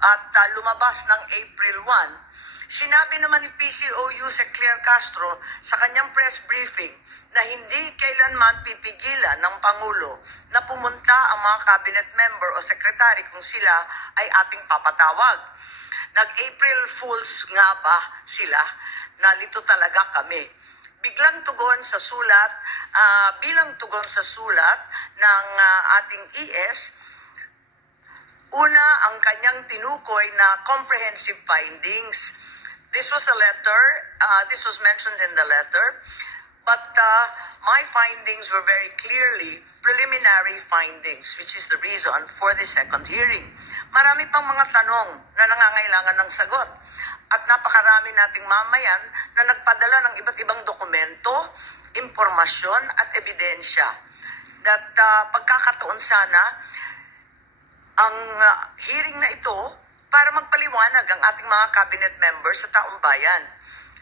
at lumabas ng April 1, sinabi naman ni PCOU si Claire Castro sa kanyang press briefing na hindi kailanman pipigilan ng Pangulo na pumunta ang mga cabinet member o secretary kung sila ay ating papatawag. Nag-April Fools nga ba sila? Nalito talaga kami. Biglang tugon sa sulat, bilang tugon sa sulat ng ating ES, una ang kanyang tinukoy na comprehensive findings. This was a letter, this was mentioned in the letter, but my findings were very clearly preliminary findings, which is the reason for the second hearing. Marami pang mga tanong na nangangailangan ng sagot. At napakarami nating mamayan na nagpadala ng iba't ibang dokumento, impormasyon at ebidensya. That pagkakataon sana ang hearing na ito para magpaliwanag ang ating mga cabinet members sa taong bayan.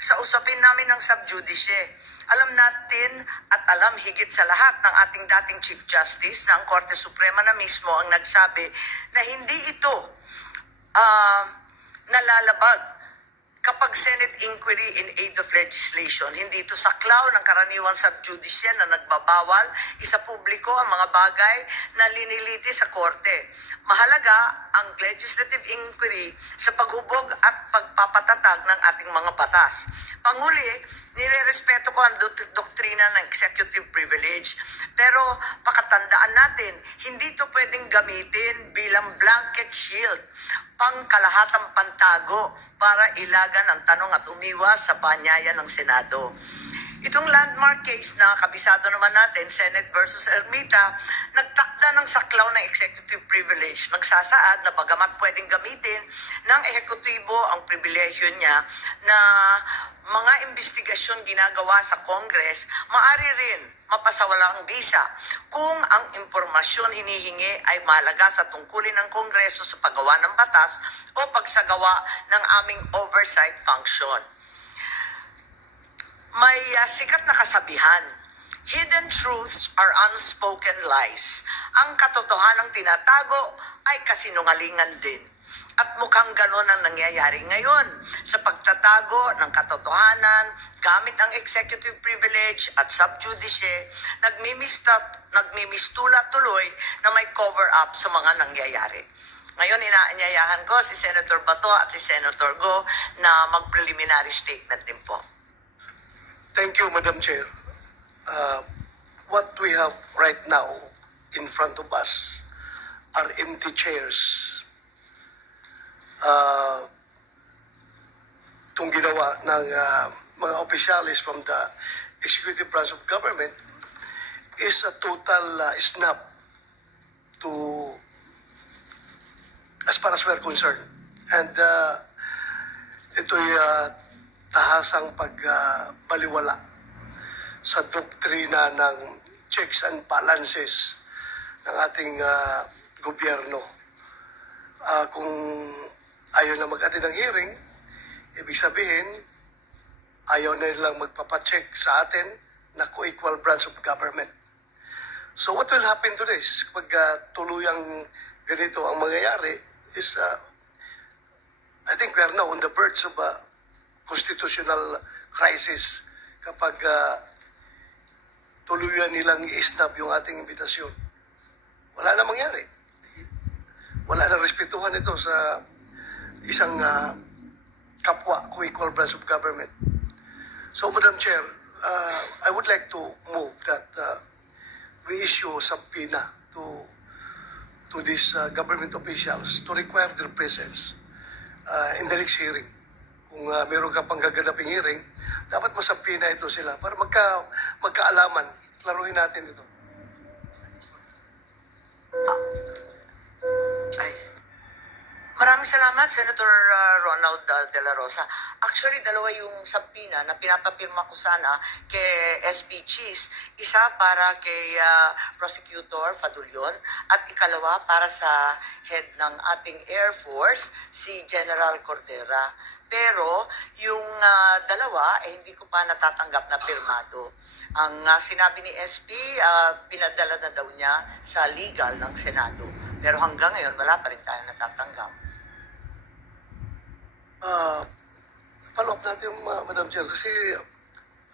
Sa usapin namin ng sub judice, alam natin at alam higit sa lahat ng ating dating Chief Justice na ang Korte Suprema na mismo ang nagsabi na hindi ito nalalabag kapag Senate inquiry in aid of legislation. Hindi ito saklaw ng karaniwang sub-judice na nagbabawal isa publiko ang mga bagay na liniliti sa korte. Mahalaga ang legislative inquiry sa paghubog at pagpapatatag ng ating mga batas. Panguli, nirerespeto ko ang doktrina ng executive privilege. Pero pakatandaan natin, hindi ito pwedeng gamitin bilang blanket shield, pangkalahatang pantago para ilagan ang tanong at umiwas sa paanyaya ng Senado. Itong landmark case na kabisado naman natin, Senate versus Ermita, nagtakda ng saklaw ng executive privilege. Nagsasaad na bagamat pwedeng gamitin ng ehekutibo ang pribilehyo niya na mga investigasyon ginagawa sa Congress, maaari rin mapasawalang bisa kung ang impormasyon hinihingi ay mahalaga sa tungkulin ng Kongreso sa paggawa ng batas o pagsagawa ng aming oversight function. May sikat na kasabihan, hidden truths are unspoken lies. Ang katotohanang tinatago ay kasinungalingan din. At mukhang gano'n ang nangyayari ngayon sa pagtatago ng katotohanan gamit ang executive privilege at sub-judice, nagmimistula tuloy na may cover-up sa mga nangyayari. Ngayon, inaanyayahan ko si Senator Bato at si Senator Go na mag-preliminary statement din po. Thank you, Madam Chair. What we have right now in front of us are empty chairs. Itong ginawa ng mga opisyalis from the executive branch of government is a total snap to as far as we're concerned. And ito'y tahasang pagbaliwala sa doktrina ng checks and balances ng ating gobyerno. Kung ayaw na mag-attend ng hearing, ibig sabihin, ayaw na nilang magpapacheck sa atin na co-equal branch of government. So what will happen to this? Pag tuluyang ganito ang mangyayari is, I think we are now on the verge of a constitutional crisis kapag tuluyan nilang i-snap yung ating imbitasyon. Wala na mangyari. Wala na respetuhan ito sa isang kapwa co-equal branch of government. So, Madam Chair, I would like to move that we issue a subpoena to these government officials to require their presence in the next hearing. Kung meron ka pang gaganaping hearing, dapat masubpoena ito sila para magkaalaman. Klaruhin natin ito. Maraming salamat, Senator Ronald De La Rosa. Actually, dalawa yung subpoena na pinapapirma ko sana kay SP Cheese. Isa para kay Prosecutor Fadulyon at ikalawa para sa head ng ating Air Force, si General Cordera. Pero yung dalawa, hindi ko pa natatanggap na pirmado. Ang sinabi ni SP, pinadala na daw niya sa legal ng Senado. Pero hanggang ngayon, wala pa rin tayong natatanggap. Follow up natin, Madam Chair, kasi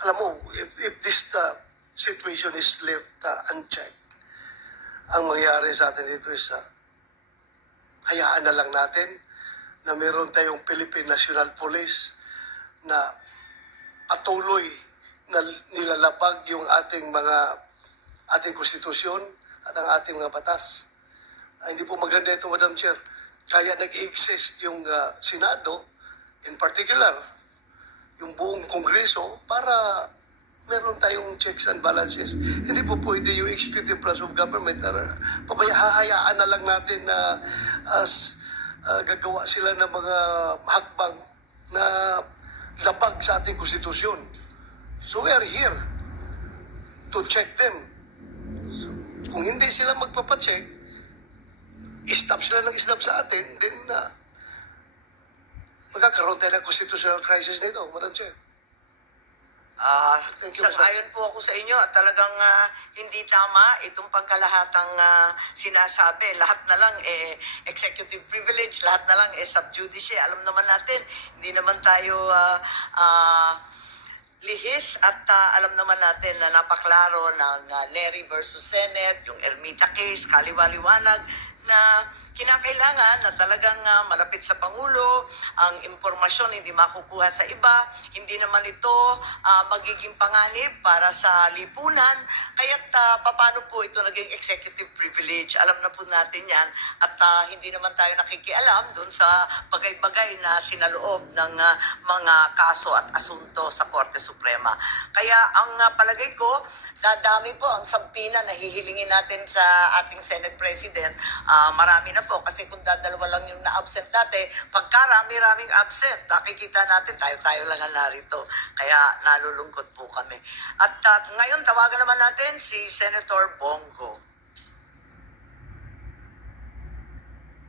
alam mo, if this situation is left unchecked, ang mangyayari sa atin dito is hayaan na lang natin na meron tayong Philippine National Police na patuloy na nilalabag yung ating konstitusyon at ang ating mga batas. Hindi po maganda ito, Madam Chair. Kaya nag-exist yung Senado, in particular, yung buong Kongreso, para meron tayong checks and balances. Hindi po pwede yung executive branch of government hahayaan na lang natin na gagawa sila ng mga hakbang na labag sa ating konstitusyon. So we are here to check them. So, kung hindi sila magpapacheck, stop sila ng stop sa atin, then magkakaroon tayo ng constitutional crisis nito, Madam Chair. Sang-ayon po ako sa inyo at talagang hindi tama itong pangkalahatang sinasabi. Lahat na lang executive privilege, lahat na lang sub judice. Alam naman natin, hindi naman tayo lihis at alam naman natin na napaklaro ng Nery versus Senate, yung Ermita case, kaliwa-liwanag, na kinakailangan na talagang malapit sa Pangulo, ang impormasyon hindi makukuha sa iba, hindi naman ito magiging panganib para sa lipunan, kaya't paano po ito naging executive privilege, alam na po natin yan, at hindi naman tayo nakikialam doon sa bagay-bagay na sinaloob ng mga kaso at asunto sa Korte Suprema. Kaya ang palagay ko, dadami po ang sampina na hihilingin natin sa ating Senate President. Marami na po kasi kung dadalawa lang yung na-absent dati, pagkarami-raming absent, nakikita natin tayo-tayo lang ang narito. Kaya nalulungkot po kami. At ngayon, tawagan naman natin si Senator Bongo.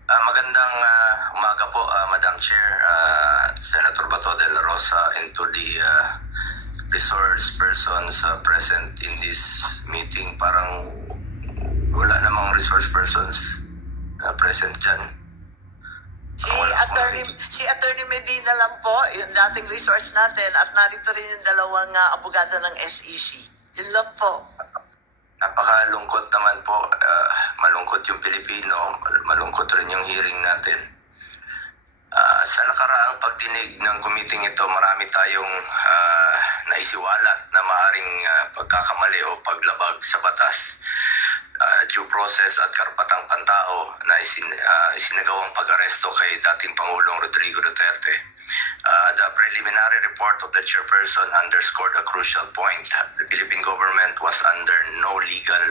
Magandang umaga po, Madam Chair, Senator Bato de la Rosa, and to the resource persons present in this meeting. Parang wala namang resource persons present dyan. Si Attorney Medina lang po, yung dating resource natin, at narito rin yung dalawang abogado ng SEC. Yun lang po. Napakalungkot naman po. Malungkot yung Pilipino, malungkot rin yung hearing natin. Sa nakaraang pagdinig ng committee ito, marami tayong naisiwalat na maaring pagkakamali o paglabag sa batas, due process at karapatang pantao na isinagawang pag-aresto kay dating Pangulong Rodrigo Duterte. The preliminary report of the chairperson underscored a crucial point. The Philippine government was under no legal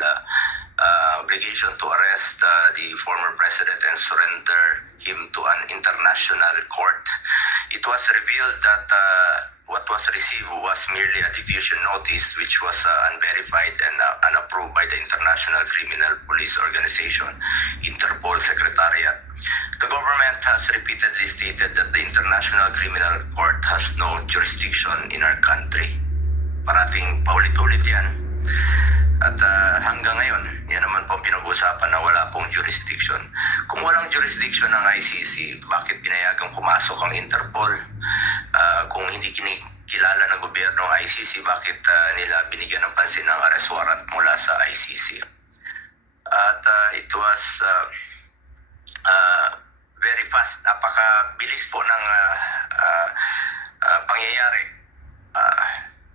obligation to arrest the former president and surrender him to an international court. It was revealed that what was received was merely a diffusion notice which was unverified and unapproved by the International Criminal Police Organization, Interpol Secretariat. The government has repeatedly stated that the International Criminal Court has no jurisdiction in our country. Parating paulit-ulit yan. At hanggang ngayon, yan naman po pinag-usapan na wala pong jurisdiction. Kung walang jurisdiction ng ICC, bakit pinayagang pumasok ang Interpol? Kung hindi kinikilala ng gobyerno ng ICC, bakit nila binigyan ng pansin ng arrest warrant mula sa ICC? At it was very fast. Napakabilis po ng pangyayari.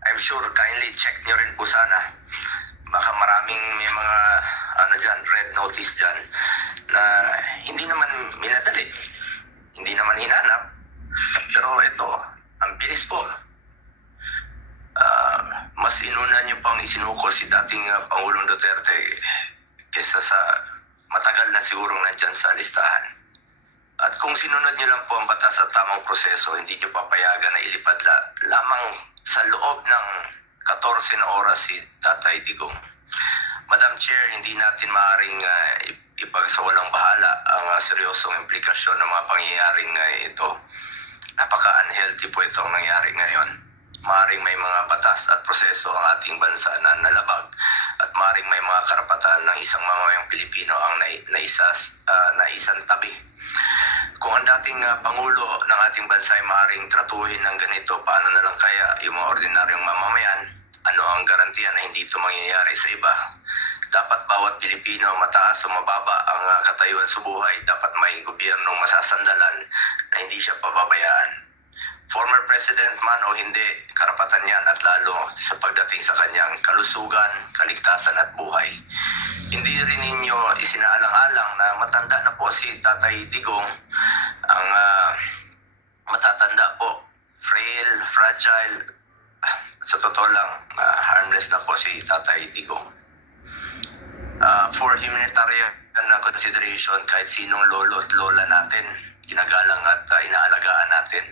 I'm sure kindly check nyo rin po sana. Baka maraming may mga red notice dyan na hindi naman minadali, hindi naman hinanap. Pero ito, ang bilis po. Mas inuna niyo pang isinuko si dating Pangulong Duterte kesa sa matagal na sigurong nandyan sa listahan. At kung sinunod niyo lang po ang batas at tamang proseso, hindi niyo papayagan na ilipad lamang sa loob ng 14 na oras si Tatay Digong. Madam Chair, hindi natin maaaring ipagsawalang bahala ang seryosong implikasyon ng mga pangyayaring ito. Napaka-unhealthy po itong nangyari ngayon. Maaaring may mga batas at proseso ang ating bansa na nalabag at maaaring may mga karapatan ng isang mamamayang Pilipino ang naisantabi. Kung ang dating Pangulo ng ating bansa ay maaaring tratuhin ng ganito, paano na lang kaya yung mga ordinaryong mamamayan? Ano ang garantiya na hindi ito mangyayari sa iba? Dapat bawat Pilipino, mataas o mababa ang katayuan sa buhay, dapat may gobyernong masasandalan na hindi siya pababayaan. Former President man o hindi, karapatan yan at lalo sa pagdating sa kanyang kalusugan, kaligtasan at buhay. Hindi rin ninyo isinaalang-alang na matanda na po si Tatay Digong, ang matatanda po, frail, fragile, sa totoo lang, harmless na po si Tatay Digong. For humanitarian consideration, kahit sinong lolo at lola natin, ginagalang at inaalagaan natin.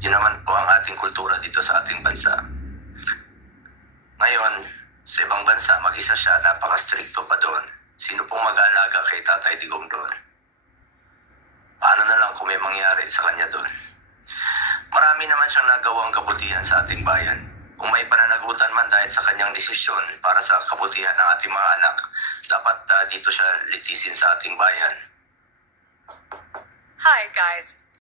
Yun naman po ang ating kultura dito sa ating bansa. Ngayon, sa ibang bansa, mag-isa siya, napaka-stricto pa doon. Sino pong mag-aalaga kay Tatay Digong doon? Paano na lang kung may mangyari sa kanya doon? Marami naman siyang nagawang kabutihan sa ating bayan. Kung may pananagutan man dahil sa kanyang desisyon para sa kabutihan ng ating mga anak, dapat dito siya litisin sa ating bayan. Hi guys,